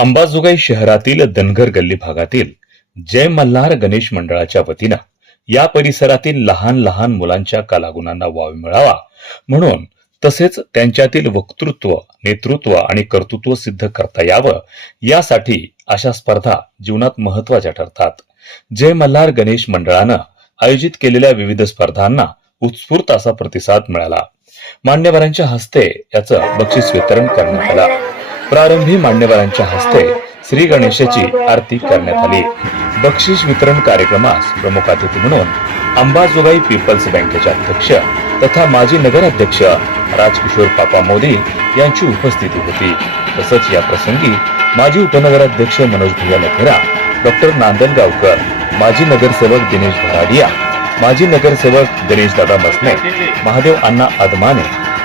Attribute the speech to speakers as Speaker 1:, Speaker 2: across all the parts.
Speaker 1: अंबाजोगाई शहरातील धनगर गल्ली भागातील जय मल्हार गणेश मंडळाच्या वतीनं या परिसरातील लहान लहान मुलांच्या कलागुणांना वाव मिळावा म्हणून तसेच त्यांच्यातील वक्तृत्व नेतृत्व आणि कर्तृत्व सिद्ध करता यावं यासाठी अशा स्पर्धा जीवनात महत्त्वाच्या ठरतात. जय मल्हार गणेश मंडळानं आयोजित केलेल्या विविध स्पर्धांना उत्स्फूर्त असा प्रतिसाद मिळाला. मान्यवरांच्या हस्ते याचं बक्षीस वितरण करण्यात आलं. प्रारंभी मान्यवरांच्या हस्ते श्री गणेशाची आरती करण्यात आली. बक्षीस वितरण कार्यक्रमास प्रमुख अतिथी म्हणून अंबाजोगाई पीपल्स बँकेचे अध्यक्ष तथा माजी नगराध्यक्ष राजकिशोर पापा मोदी यांची उपस्थिती होती. तसंच या प्रसंगी माजी उपनगराध्यक्ष मनोज भैया लखेरा डॉक्टर नांदनगावकर माजी नगरसेवक दिनेश भराडिया माजी नगरसेवक गणेश दादा मसने महादेव अण्णा अदमाने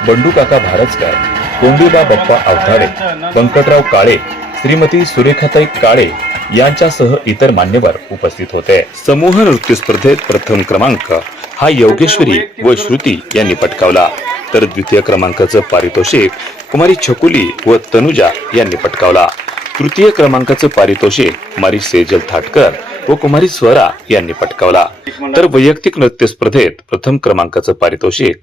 Speaker 1: बंडू काका भारतकर कोंडीबा बाप्पा आवताडे व्यंकटराव काळे श्रीमती सुरेखाताई काळे यांच्यासह इतर मान्यवर उपस्थित होते. समूह नृत्य स्पर्धेत प्रथम क्रमांक हा योगेश्वरी व श्रुती यांनी पटकावला. तर द्वितीय क्रमांकाचं पारितोषिक कुमारी छकुली व तनुजा यांनी पटकावला. तृतीय क्रमांकाचं पारितोषिक कुमारी सेजल थाटकर व कुमारी स्वरा यांनी पटकावला. तर वैयक्तिक नृत्य स्पर्धेत प्रथम क्रमांकाचं पारितोषिक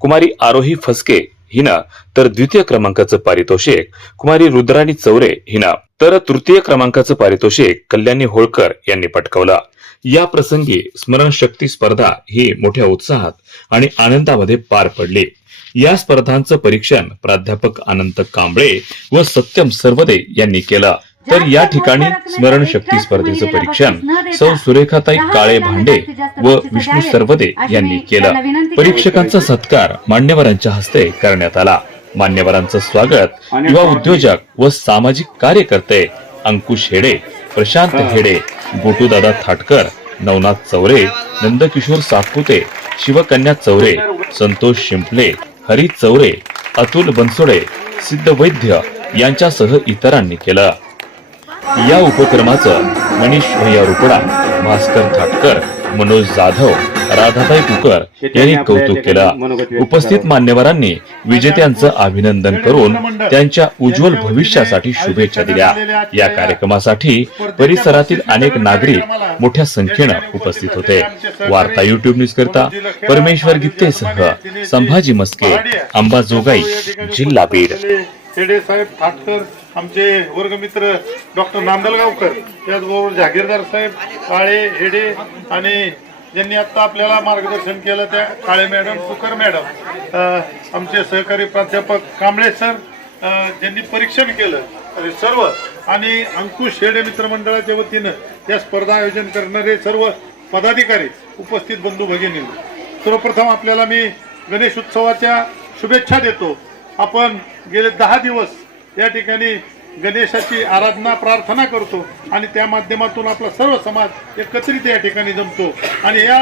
Speaker 1: कुमारी आरोही फसके हिनं तर द्वितीय क्रमांकाचं पारितोषिक कुमारी रुद्राणी चौरे हिनं तर तृतीय क्रमांकाचं पारितोषिक कल्याणी होळकर यांनी पटकावलं. या प्रसंगी स्मरणशक्ती स्पर्धा ही मोठ्या उत्साहात आणि आनंदामध्ये पार पडली. या स्पर्धांचं परीक्षण प्राध्यापक अनंत कांबळे व सत्यम सर्वदे यांनी केलं. तर या ठिकाणी स्मरणशक्ती स्पर्धेचं परीक्षण. सौ सुरेखाताई काळे भांडे व विष्णू सर्वदे यांनी केलं. परीक्षकांचा सत्कार मान्यवरांच्या हस्ते करण्यात आला. मान्यवरांचं स्वागत युवा उद्योजक व सामाजिक कार्यकर्ते अंकुश हेडे प्रशांत हेडे गोटूदादा थाटकर नवनाथ चौरे नंदकिशोर सातपुते शिवकन्या चौरे संतोष शिंपले हरी चौरे अतुल बनसोडे सिद्ध वैद्य यांच्यासह इतरांनी केलं. या उपक्रमाचं मनीष भैया रुपडा भास्कर थाटकर मनोज जाधव राधाताई कुकर यांनी कौतुक केलं. उपस्थित मान्यवरांनी विजेत्यांचं अभिनंदन करून त्यांच्या उज्ज्वल भविष्यासाठी शुभेच्छा दिल्या. या कार्यक्रमासाठी परिसरातील अनेक नागरिक मोठ्या संख्येनं उपस्थित होते. वार्ता युट्यूब न्यूज करता परमेश्वर गित्तेसह संभाजी मस्के अंबाजोगाई जिल्हा बीड.
Speaker 2: साहेब आमचे वर्गमित्र डॉक्टर नांदलगावकर त्याचबरोबर जागीरदार साहेब काळे हेडे आणि ज्यांनी आत्ता आपल्याला मार्गदर्शन केलं त्या काळे मॅडम कुकर मॅडम आमचे सहकारी प्राध्यापक कांबळे सर ज्यांनी परीक्षण केलं सर्व आणि अंकुश हेडे मित्रमंडळाच्या वतीनं या स्पर्धा आयोजन करणारे सर्व पदाधिकारी उपस्थित बंधू भगिनी. सर्वप्रथम आपल्याला मी गणेश उत्सवाच्या शुभेच्छा देतो. आपण गेले दहा दिवस या ठिकाणी गणेशाची आराधना प्रार्थना करतो आणि त्या माध्यमातून आपला सर्व समाज एकत्रित या ठिकाणी जमतो. आणि या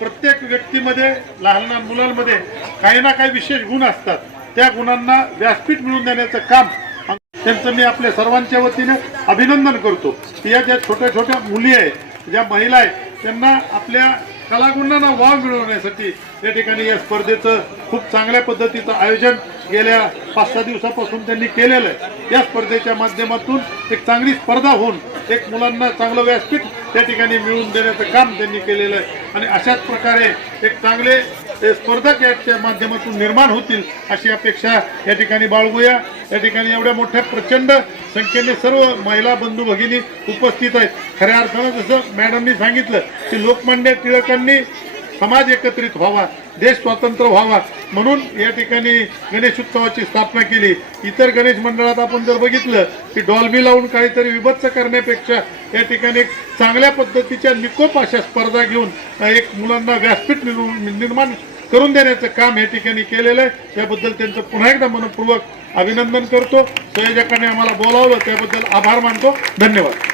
Speaker 2: प्रत्येक व्यक्तीमध्ये लहान लहान मुलांमध्ये काही ना काही विशेष गुण असतात. त्या गुणांना व्यासपीठ मिळवून देण्याचं काम त्यांचं मी आपल्या सर्वांच्या वतीने अभिनंदन करतो. या ज्या छोट्या छोट्या मुली आहेत ज्या महिला आहेत त्यांना आपल्या कलागुणांना वाव मिळवण्यासाठी या ठिकाणी या स्पर्धेचं खूप चांगल्या पद्धतीचं आयोजन गेल्या पाच सहा दिवसापासून त्यांनी केलेलं आहे. या स्पर्धेच्या माध्यमातून एक चांगली स्पर्धा होऊन एक मुलांना चांगलं व्यासपीठ त्या ठिकाणी मिळवून देण्याचं काम त्यांनी केलेलं आहे. आणि अशाच प्रकारे एक चांगले स्पर्धा स्पर्धक याच्या माध्यमातून निर्माण होतील अशी अपेक्षा या ठिकाणी बाळगूया. या ठिकाणी एवढ्या मोठ्या प्रचंड संख्येने सर्व महिला बंधू भगिनी उपस्थित आहेत. खऱ्या अर्थानं जसं मॅडमनी सांगितलं की लोकमान्य टिळकांनी समाज एकत्रित व्हावा देश स्वतंत्र व्हावा म्हणून या ठिकाणी गणेश उत्सवाची स्थापना केली. इतर गणेश मंडळात आपण जर बघितलं की डॉल्बी लावून काहीतरी विभत्स करण्यापेक्षा या ठिकाणी एक चांगल्या पद्धतीच्या निकोप अशा स्पर्धा घेऊन एक मुलांना व्यासपीठ निर्माण निर्माण करून देण्याचं काम या ठिकाणी केलेलं आहे. त्याबद्दल त्यांचं पुन्हा एकदा मनपूर्वक अभिनंदन करतो. संयोजकाने आम्हाला बोलावलं त्याबद्दल आभार मानतो. धन्यवाद.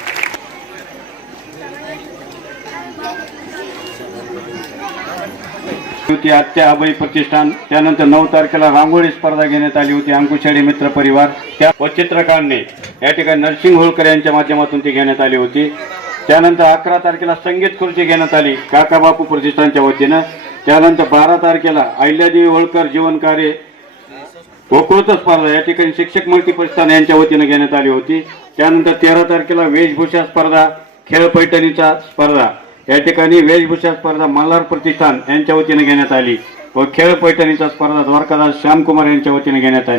Speaker 3: होती. आत्या अभय प्रतिष्ठान त्यानंतर नऊ तारखेला रांगोळी स्पर्धा घेण्यात आली होती. अंकुशाडी मित्र परिवार त्या व चित्रकारांनी या ठिकाणी नरसिंग होळकर यांच्या माध्यमातून ती घेण्यात आली होती. त्यानंतर अकरा तारखेला संगीत खुर्ची घेण्यात आली काकाबापू प्रतिष्ठानच्या वतीनं. त्यानंतर बारा तारखेला अहिल्यादेवी होळकर जीवन कार्य वकृत स्पर्धा या ठिकाणी शिक्षक मंत्री प्रतिष्ठान यांच्या वतीनं घेण्यात आली होती. त्यानंतर तेरा तारखेला वेशभूषा स्पर्धा खेळ पैठणीचा स्पर्धा. या ठिकाणी वेशभूषा स्पर्धा मल्हार प्रतिष्ठान यांच्या वतीने घेण्यात आली व खेळ पैठणीचा स्पर्धा द्वारकादास श्यामकुमार यांच्या वतीने घेण्यात आली.